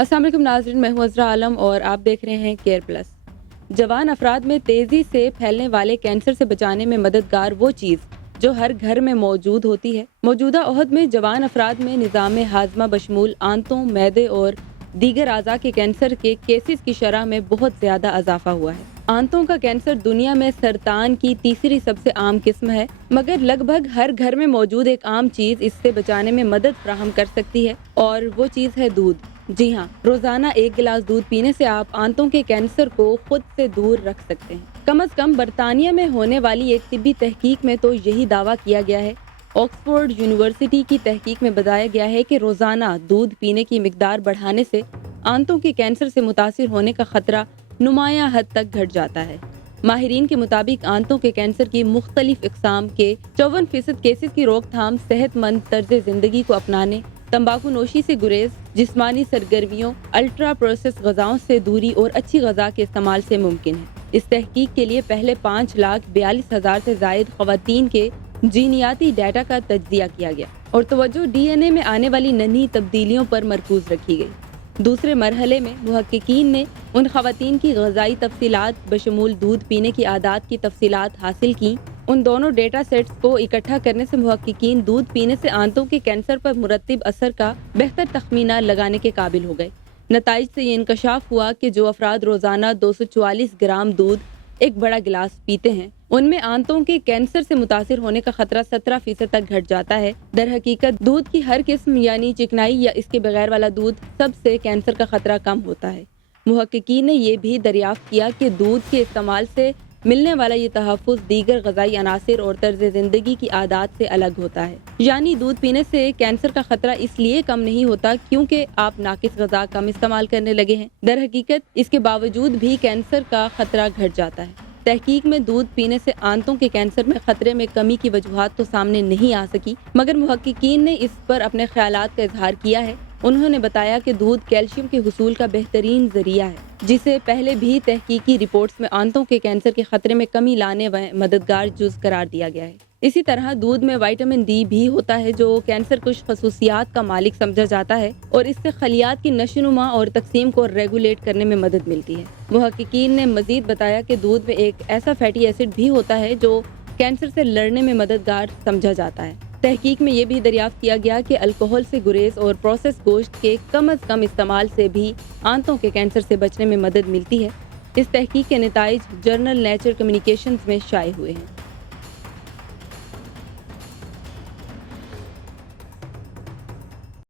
अस्सलाम वालेकुम नाज़रीन, मैं हूँ अज़रा आलम और आप देख रहे हैं केयर प्लस। जवान अफराद में तेज़ी से फैलने वाले कैंसर से बचाने में मददगार वो चीज़ जो हर घर में मौजूद होती है। मौजूदा ओहद में जवान अफराद में निज़ाम हाज़मा बशमूल आंतों, मैदे और दीगर अज़ा के कैंसर के केसेस की शरह में बहुत ज़्यादा इजाफा हुआ है। आंतों का कैंसर दुनिया में सरतान की तीसरी सबसे आम किस्म है, मगर लगभग हर घर में मौजूद एक आम चीज़ इससे बचाने में मदद फराहम कर सकती है और वो चीज़ है दूध। जी हाँ, रोजाना 1 गिलास दूध पीने से आप आंतों के कैंसर को खुद से दूर रख सकते हैं। कम से कम बरतानिया में होने वाली एक तिब्बी तहकीक में तो यही दावा किया गया है। ऑक्सफोर्ड यूनिवर्सिटी की तहकीक में बताया गया है कि रोजाना दूध पीने की मिकदार बढ़ाने से आंतों के कैंसर से मुतासिर होने का खतरा नुमायां हद तक घट जाता है। माहिरीन के मुताबिक आंतों के कैंसर की मुख्तलिफ इकसाम के 54% केसेस की रोकथाम सेहतमंद तर्ज जिंदगी को अपनाने, तंबाकू नोशी से गुरेज, जिस्मानी सरगर्मियों, अल्ट्रा प्रोसेस गजाओं से दूरी और अच्छी गजा के इस्तेमाल से मुमकिन है। इस तहकीक के लिए पहले 5,42,000 से जायद खवातीन के जीनियाती डाटा का तज्जिया किया गया और तवज्जो DNA में आने वाली नन्ही तब्दीलियों पर मरकूज रखी गई। दूसरे मरहले में मुहक्किकीन ने उन खवातीन की ग़िज़ाई तफसीलात बशमूल दूध पीने की आदत की तफसीलात हासिल की। उन दोनों डेटा सेट्स को इकट्ठा करने से मुहक्किकीन दूध पीने से आंतों के कैंसर पर मुरत्तिब असर का बेहतर तखमीना लगाने के काबिल हो गए। नताइज से ये इंकशाफ हुआ कि जो अफराद रोज़ाना 244 ग्राम दूध एक बड़ा गिलास पीते हैं, उनमें आंतों के कैंसर से मुतासिर होने का खतरा 17% तक घट जाता है। दर हकीकत दूध की हर किस्म यानी चिकनाई या इसके बगैर वाला दूध सबसे कैंसर का खतरा कम होता है। मुहक्किकीन ने यह भी दरियाफ्त किया कि दूध के इस्तेमाल से मिलने वाला ये तहफ़्फ़ुज़ दीगर ग़िज़ाई अनासिर और तर्ज ज़िंदगी की आदत से अलग होता है। यानी दूध पीने से कैंसर का खतरा इसलिए कम नहीं होता क्योंकि आप नाकिस ग़िज़ा कम इस्तेमाल करने लगे हैं। दर हकीकत इसके बावजूद भी कैंसर का खतरा घट जाता है। तहकीक में दूध पीने से आंतों के कैंसर में खतरे में कमी की वजूहात तो सामने नहीं आ सकी, मगर मुहक्किकीन ने इस पर अपने ख्यालात का इजहार किया है। उन्होंने बताया कि दूध कैल्शियम के हुसूल का बेहतरीन जरिया है, जिसे पहले भी तहकीकी रिपोर्ट्स में आंतों के कैंसर के खतरे में कमी लाने व मददगार जुज़ करार दिया गया है। इसी तरह दूध में विटामिन डी भी होता है, जो कैंसर कुछ खसूसियात का मालिक समझा जाता है और इससे खलियात की नशोनुमा और तकसीम को रेगुलेट करने में मदद मिलती है। मुहक्किकीन ने मजीद बताया कि दूध में एक ऐसा फैटी एसिड भी होता है जो कैंसर से लड़ने में मददगार समझा जाता है। तहकीक में ये भी दरियाफ्त किया गया कि अल्कोहल से गुरेज और प्रोसेस गोश्त के कम से कम इस्तेमाल से भी आंतों के कैंसर से बचने में मदद मिलती है। इस तहकीक के नताइज जर्नल नेचर कम्युनिकेशंस में शाये हुए हैं।